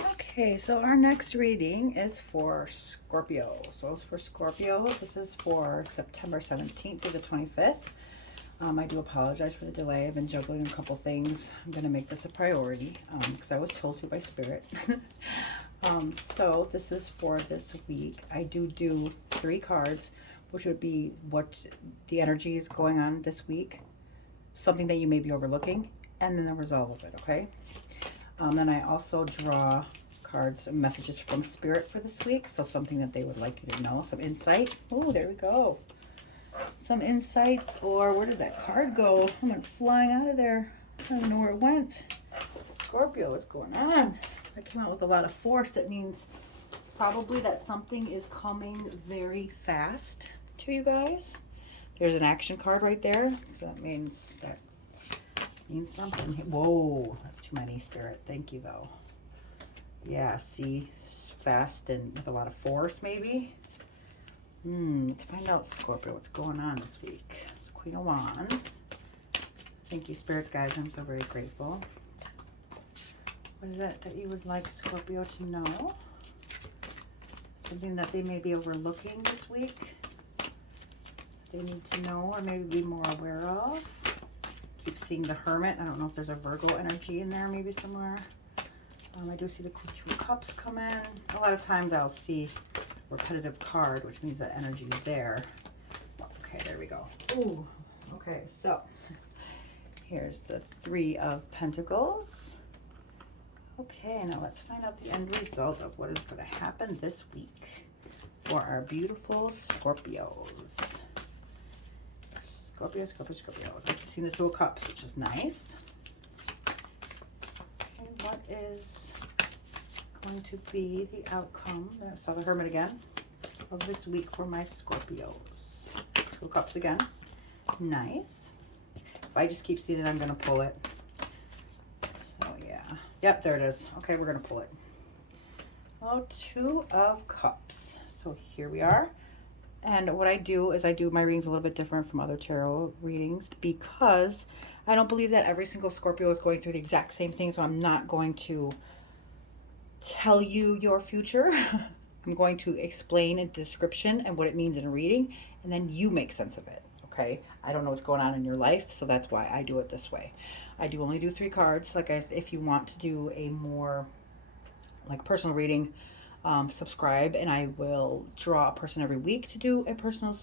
Okay, so our next reading is for Scorpio. So it's for Scorpio. This is for September 17th through the 25th. I do apologize for the delay. I've been juggling a couple things. I'm going to make this a priority because I was told to by Spirit. So this is for this week. I do 3 cards, which would be what the energy is going on this week, something that you may be overlooking, and then the result of it, okay? Then I also draw cards and messages from Spirit for this week. So something that they would like you to know, some insight. Oh, there we go. Some insights, or where did that card go? It went flying out of there. I don't know where it went. Scorpio, what's going on? That came out with a lot of force. That means probably that something is coming very fast to you guys. There's an action card right there. So that means something. Whoa, that's too many, Spirit. Thank you, though. Yeah, see, fast and with a lot of force, maybe. Let's find out, Scorpio, what's going on this week. It's Queen of Wands. Thank you, Spirits, guys. I'm so very grateful. What is it that you would like Scorpio to know? Something that they may be overlooking this week. They need to know or maybe be more aware of. Keep seeing the Hermit. I don't know if there's a Virgo energy in there maybe somewhere. I do see the 2 Cups come in. A lot of times I'll see a repetitive card, which means that energy is there. Okay, there we go. Ooh, okay, so here's the 3 of Pentacles. Okay, now let's find out the end result of what is going to happen this week for our beautiful Scorpios. Scorpios. I can see the 2 of Cups, which is nice. Okay, what is going to be the outcome? I saw the Hermit again of this week for my Scorpios. 2 of Cups again. Nice. If I just keep seeing it, I'm going to pull it. So, yeah. Yep, there it is. Okay, we're going to pull it. Oh, 2 of Cups. So, here we are. And what I do is I do my readings a little bit different from other tarot readings because I don't believe that every single Scorpio is going through the exact same thing. So I'm not going to tell you your future. I'm going to explain a description and what it means in a reading, and then you make sense of it. Okay? I don't know what's going on in your life, so that's why I do it this way. I do only do 3 cards. Like if you want to do a more like personal reading, subscribe, and I will draw a person every week to do a personal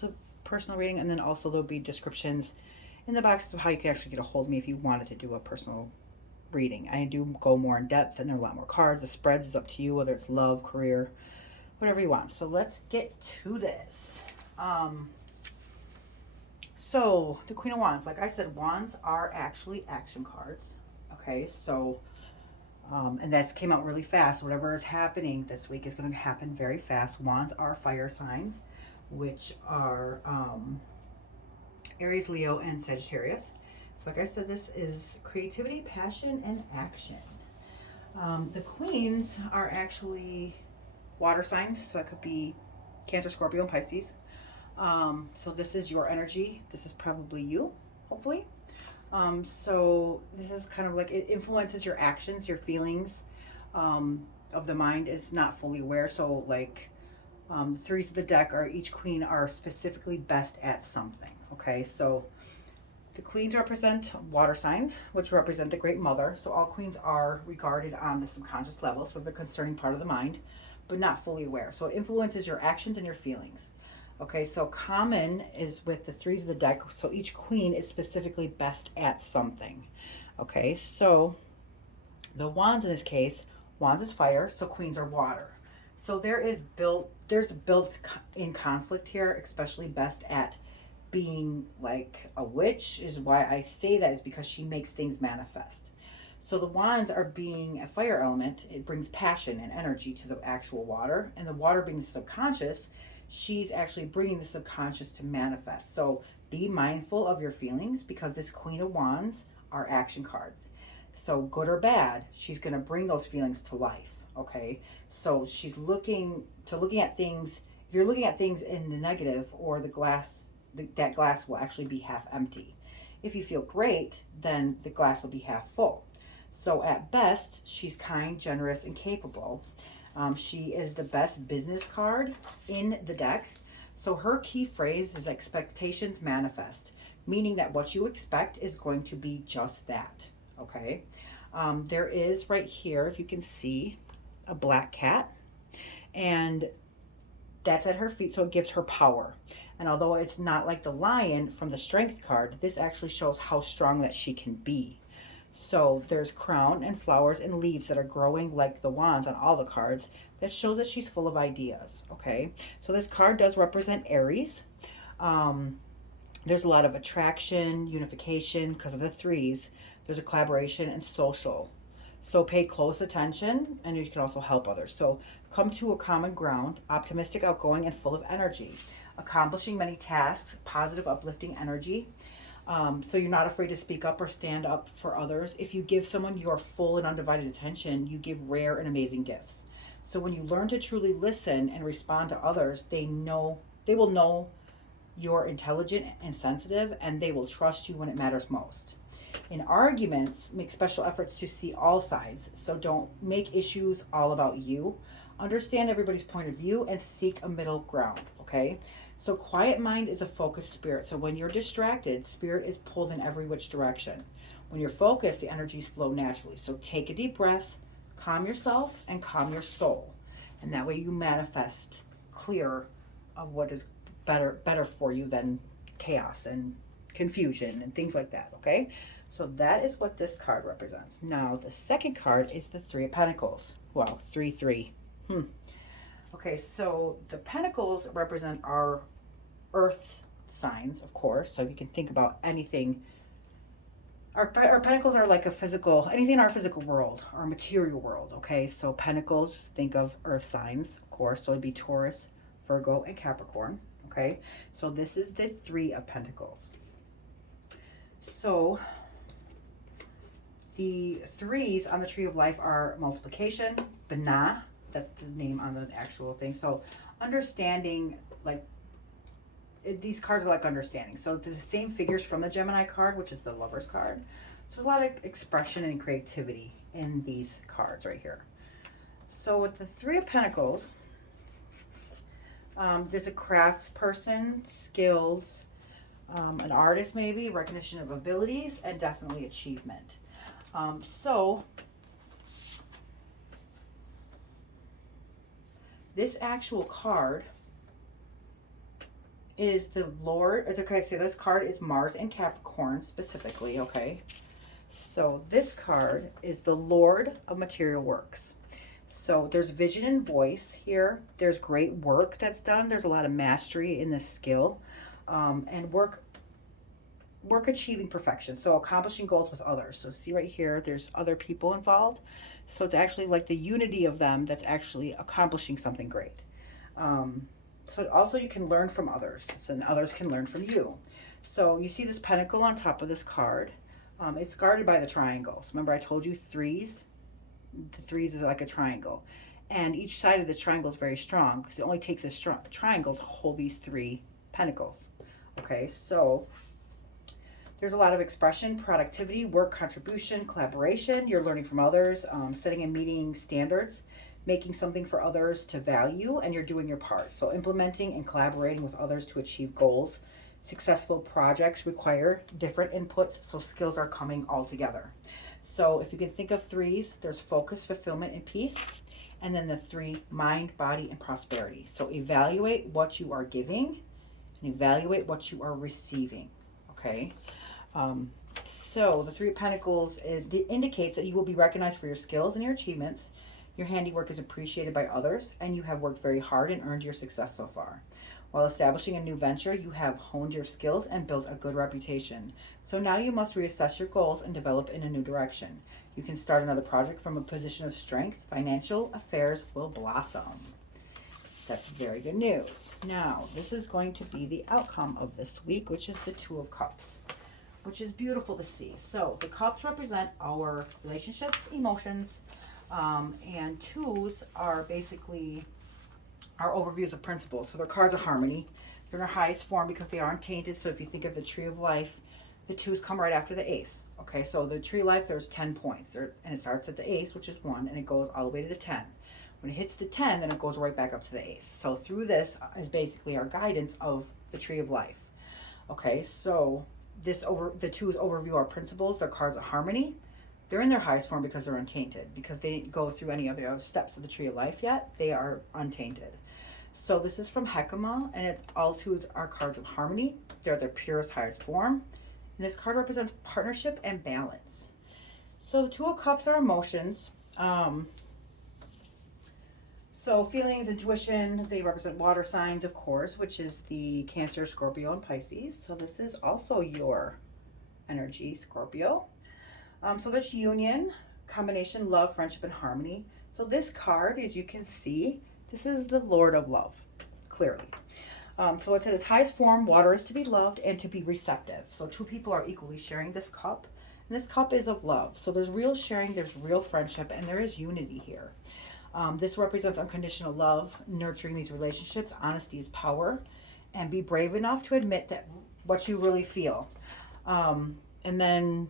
reading, and then also there'll be descriptions in the box of how you can actually get a hold of me if you wanted to do a personal reading. I do go more in depth, and there are a lot more cards. The spreads is up to you, whether it's love, career, whatever you want. So let's get to this. So the Queen of Wands, like I said, wands are actually action cards. Okay, so and that came out really fast. Whatever is happening this week is going to happen very fast. Wands are fire signs, which are Aries, Leo, and Sagittarius. So like I said, this is creativity, passion, and action. The queens are actually water signs. So that could be Cancer, Scorpio, and Pisces. So this is your energy. This is probably you, hopefully. So this is kind of like, it influences your actions, your feelings of the mind. It's not fully aware. So like the 3s of the deck are, each queen are specifically best at something. Okay, so the queens represent water signs, which represent the Great Mother. So all queens are regarded on the subconscious level. So the concerning part of the mind, but not fully aware. So it influences your actions and your feelings. Okay, so common is with the 3s of the deck. So each queen is specifically best at something. Okay, so the wands in this case, wands is fire, so queens are water. So there's built in conflict here, especially best at being like a witch. Is why I say that is because she makes things manifest. So the wands are being a fire element. It brings passion and energy to the actual water, and the water being the subconscious, she's actually bringing the subconscious to manifest. So be mindful of your feelings because this Queen of Wands are action cards. So good or bad, she's going to bring those feelings to life. Okay, so she's looking at things. If you're looking at things in the negative, or the glass, that glass will actually be half empty. If you feel great, then the glass will be half full. So at best, she's kind, generous, and capable. She is the best business card in the deck. So her key phrase is expectations manifest, meaning that what you expect is going to be just that. Okay. There is right here, if you can see, a black cat, and that's at her feet, so it gives her power. And although it's not like the lion from the strength card, this actually shows how strong that she can be. So there's crown and flowers and leaves that are growing like the wands on all the cards. That shows that she's full of ideas. Okay, so this card does represent Aries. Um, there's a lot of attraction, unification because of the threes. There's a collaboration and social. So pay close attention, and you can also help others. So come to a common ground, optimistic, outgoing, and full of energy. Accomplishing many tasks, positive, uplifting energy. So you're not afraid to speak up or stand up for others. If you give someone your full and undivided attention, you give rare and amazing gifts. So when you learn to truly listen and respond to others, they will know you're intelligent and sensitive, and they will trust you when it matters most. In arguments, make special efforts to see all sides. So don't make issues all about you. Understand everybody's point of view and seek a middle ground, okay? So quiet mind is a focused spirit. So when you're distracted, spirit is pulled in every which direction. When you're focused, the energies flow naturally. So take a deep breath, calm yourself, and calm your soul. And that way you manifest clear of what is better for you than chaos and confusion and things like that, okay? So that is what this card represents. Now, the second card is the Three of Pentacles. Wow, 3-3. Okay, so the Pentacles represent our earth signs, of course. So if you can think about anything, our Pentacles are like a physical, anything in our physical world, our material world, okay? So Pentacles, think of earth signs, of course. So it'd be Taurus, Virgo, and Capricorn, okay? So this is the Three of Pentacles. So the threes on the Tree of Life are multiplication, Bana, that's the name on the actual thing. So understanding, like, these cards are like understanding. So it's the same figures from the Gemini card, which is the Lover's card. So there's a lot of expression and creativity in these cards right here. So with the Three of Pentacles, there's a craftsperson, skills, an artist maybe, recognition of abilities, and definitely achievement. So this actual card is the Lord, okay, so this card is Mars and Capricorn specifically, okay? So this card is the Lord of Material Works. So there's vision and voice here. There's great work that's done. There's a lot of mastery in this skill, and work achieving perfection. So accomplishing goals with others. So see right here, there's other people involved. So it's actually like the unity of them that's actually accomplishing something great. So also you can learn from others, so others can learn from you. So you see this pentacle on top of this card. It's guarded by the triangles. Remember I told you threes? The threes is like a triangle. And each side of this triangle is very strong because it only takes this triangle to hold these three pentacles. Okay, so there's a lot of expression, productivity, work, contribution, collaboration. You're learning from others, setting and meeting standards, making something for others to value, and you're doing your part. So implementing and collaborating with others to achieve goals. Successful projects require different inputs, so skills are coming all together. So if you can think of threes, there's focus, fulfillment, and peace. And then the three, mind, body, and prosperity. So evaluate what you are giving and evaluate what you are receiving, okay? So the Three of Pentacles, it indicates that you will be recognized for your skills and your achievements. Your handiwork is appreciated by others, and you have worked very hard and earned your success so far. While establishing a new venture, you have honed your skills and built a good reputation. So now you must reassess your goals and develop in a new direction. You can start another project from a position of strength. Financial affairs will blossom. That's very good news. Now, this is going to be the outcome of this week, which is the Two of Cups, which is beautiful to see. So the cups represent our relationships, emotions, and twos are basically our overviews of principles. So their cards are harmony. They're in their highest form because they aren't tainted. So if you think of the Tree of Life, The twos come right after the ace. Okay, so the tree of life, there's 10 points there, and it starts at the ace, which is 1, and it goes all the way to the 10. When it hits the 10, then it goes right back up to the ace. So through this is basically our guidance of the tree of life. Okay, so the twos overview our principles. They're cards of harmony. They're in their highest form because they're untainted, because they didn't go through any of the other steps of the tree of life yet. They are untainted. So this is from Hekima, and all twos are cards of harmony. They're their purest, highest form. And this card represents partnership and balance. So the Two of Cups are emotions. So feelings, intuition, they represent water signs, of course, which is the Cancer, Scorpio, and Pisces. So this is also your energy, Scorpio. So there's union, combination, love, friendship, and harmony. So this card, as you can see, this is the Lord of Love, clearly. So it's at its highest form. Water is to be loved and to be receptive. So two people are equally sharing this cup. And this cup is of love. So there's real sharing, there's real friendship, and there is unity here. This represents unconditional love, nurturing these relationships. Honesty is power. And be brave enough to admit that what you really feel. And then,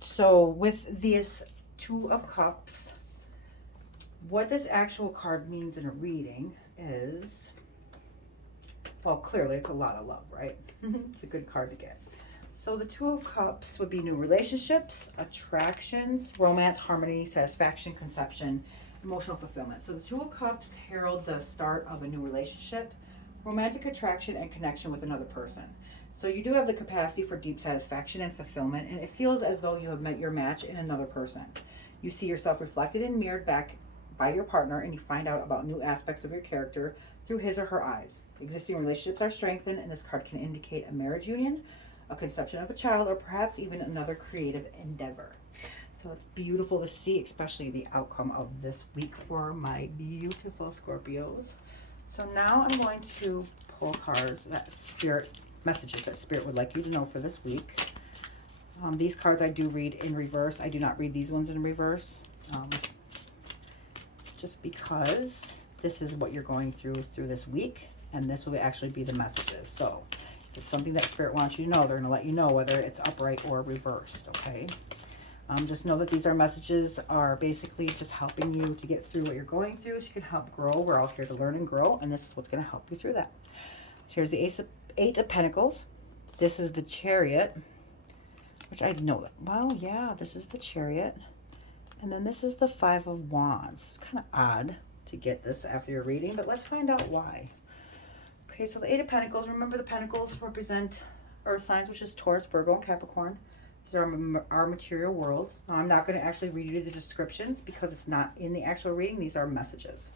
so with these Two of Cups, what this actual card means in a reading is, well, clearly it's a lot of love, right? It's a good card to get. So the Two of Cups would be new relationships, attractions, romance, harmony, satisfaction, conception, emotional fulfillment. So the Two of Cups herald the start of a new relationship, romantic attraction, and connection with another person. So you do have the capacity for deep satisfaction and fulfillment, and it feels as though you have met your match in another person. You see yourself reflected and mirrored back by your partner, and you find out about new aspects of your character through his or her eyes. Existing relationships are strengthened, and this card can indicate a marriage union, a conception of a child, or perhaps even another creative endeavor. So it's beautiful to see, especially the outcome of this week for my beautiful Scorpios. So now I'm going to pull cards that messages that Spirit would like you to know for this week. These cards I do read in reverse. I do not read these ones in reverse. Just because this is what you're going through this week, and this will actually be the messages. So if it's something that Spirit wants you to know, they're going to let you know whether it's upright or reversed, okay? Just know that these are messages are basically just helping you to get through what you're going through so you can help grow. We're all here to learn and grow, and this is what's going to help you through that. So here's the Eight of Pentacles. This is the Chariot, which I know that. Well, yeah, this is the Chariot. And then this is the Five of Wands. It's kind of odd to get this after your reading, but let's find out why. Okay, so the Eight of Pentacles. Remember, the Pentacles represent Earth signs, which is Taurus, Virgo, and Capricorn. These are our material worlds. Now, I'm not going to actually read you the descriptions because it's not in the actual reading. These are messages.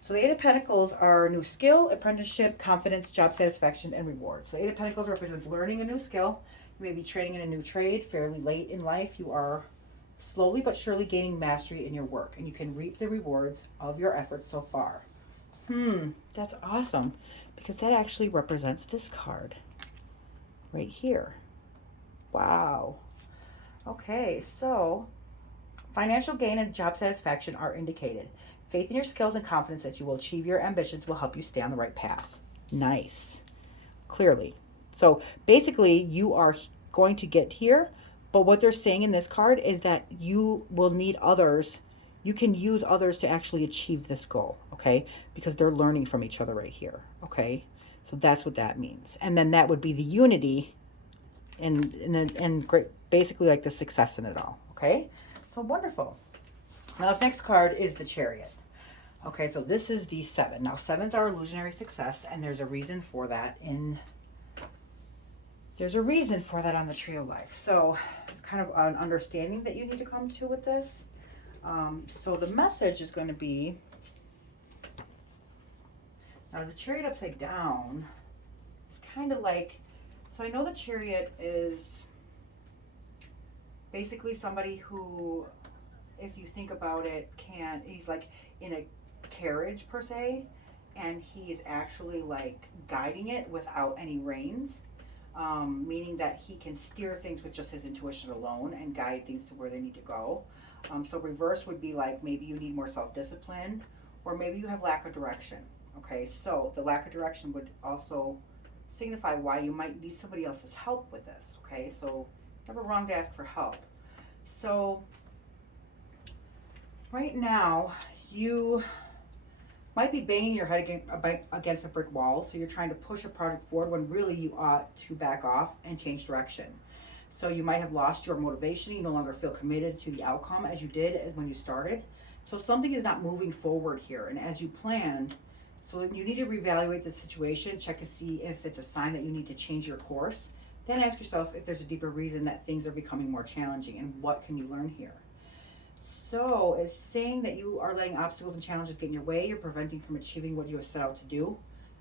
So the Eight of Pentacles are new skill, apprenticeship, confidence, job satisfaction, and rewards. So the Eight of Pentacles represents learning a new skill. You may be training in a new trade fairly late in life. You are slowly but surely gaining mastery in your work, and you can reap the rewards of your efforts so far. That's awesome, because that actually represents this card right here. Wow. Okay, so financial gain and job satisfaction are indicated. Faith in your skills and confidence that you will achieve your ambitions will help you stay on the right path. Nice. Clearly. So basically, you are going to get here, but what they're saying in this card is that you will need others. You can use others to actually achieve this goal, okay? Because they're learning from each other right here, okay? So that's what that means. And then that would be the unity and great, basically like the success in it all, okay? So wonderful. Now this next card is the Chariot. Okay, so this is the 7. Now 7s are illusionary success, and there's a reason for that on the Tree of Life. So it's kind of an understanding that you need to come to with this. So the message is going to be, now the Chariot upside down is kind of like, so I know the Chariot is basically somebody who, if you think about it, he's like in a carriage per se, and he's actually like guiding it without any reins, meaning that he can steer things with just his intuition alone and guide things to where they need to go. So reverse would be like maybe you need more self-discipline, or maybe you have lack of direction. Okay, so the lack of direction would also signify why you might need somebody else's help with this, okay? So never wrong to ask for help. So right now, you might be banging your head against a brick wall, so you're trying to push a project forward when really you ought to back off and change direction. So you might have lost your motivation. You no longer feel committed to the outcome as you did as when you started. So something is not moving forward here, and as you planned, so you need to reevaluate the situation, check to see if it's a sign that you need to change your course. Then ask yourself if there's a deeper reason that things are becoming more challenging, and what can you learn here. So it's saying that you are letting obstacles and challenges get in your way. You're preventing from achieving what you have set out to do,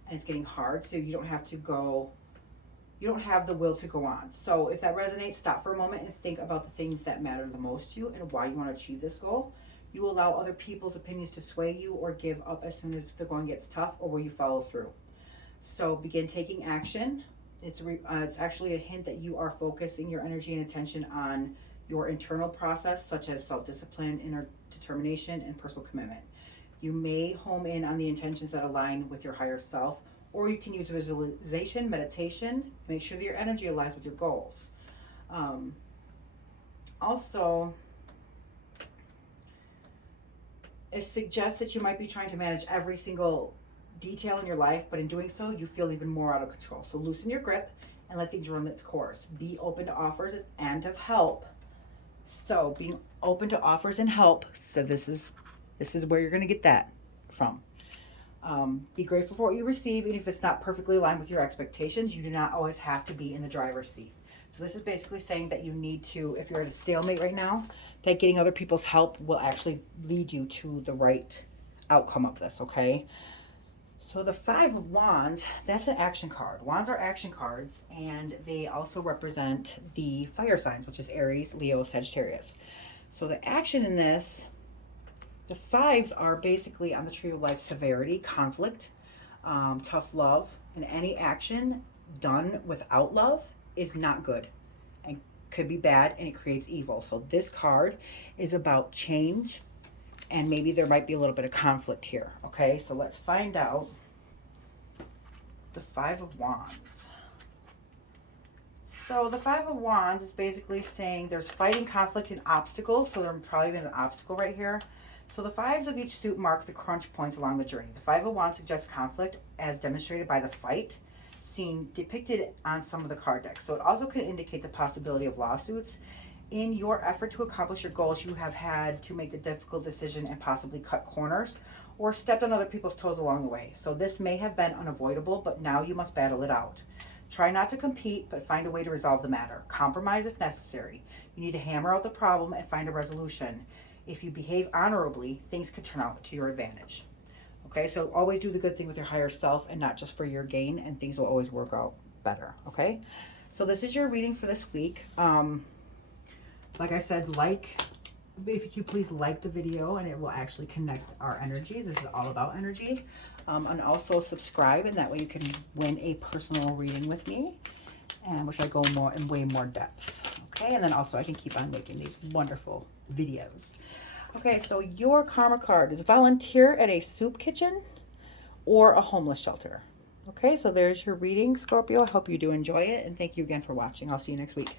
and it's getting hard, so you don't have the will to go on. So if that resonates, stop for a moment and think about the things that matter the most to you and why you want to achieve this goal. You will allow other people's opinions to sway you or give up as soon as the going gets tough, or will you follow through? So begin taking action. It's actually a hint that you are focusing your energy and attention on your internal process, such as self-discipline, inner determination, and personal commitment. You may home in on the intentions that align with your higher self, or you can use visualization, meditation, make sure that your energy aligns with your goals. Also, it suggests that you might be trying to manage every single detail in your life, but in doing so, you feel even more out of control. So loosen your grip and let things run its course. Be open to offers and of help. So being open to offers and help. So this is where you're going to get that from. Be grateful for what you receive, even if it's not perfectly aligned with your expectations. You do not always have to be in the driver's seat. So this is basically saying that you need to, if you're at a stalemate right now, that getting other people's help will actually lead you to the right outcome of this, okay? So the Five of Wands, that's an action card. Wands are action cards, and they also represent the fire signs, which is Aries, Leo, Sagittarius. So the action in this, the fives are basically on the tree of life: severity, conflict, tough love, and any action done without love is not good and could be bad, and it creates evil. So this card is about change, and maybe there might be a little bit of conflict here. Okay, so let's find out the Five of Wands. So the Five of Wands is basically saying there's fighting, conflict, and obstacles. So there's probably been an obstacle right here. So the fives of each suit mark the crunch points along the journey. The Five of Wands suggests conflict as demonstrated by the fight seen depicted on some of the card decks. So it also can indicate the possibility of lawsuits. In your effort to accomplish your goals, you have had to make the difficult decision and possibly cut corners or stepped on other people's toes along the way. So this may have been unavoidable, but now you must battle it out. Try not to compete, but find a way to resolve the matter. Compromise if necessary. You need to hammer out the problem and find a resolution. If you behave honorably, things could turn out to your advantage. Okay, so always do the good thing with your higher self and not just for your gain, and things will always work out better, okay? So this is your reading for this week. Like I said, if you please like the video, and it will actually connect our energies. This is all about energy. And also subscribe, and that way you can win a personal reading with me, and which I go more in way more depth. Okay, and then also I can keep on making these wonderful videos. Okay, so your karma card is volunteer at a soup kitchen or a homeless shelter. Okay, so there's your reading, Scorpio. I hope you do enjoy it, and thank you again for watching. I'll see you next week.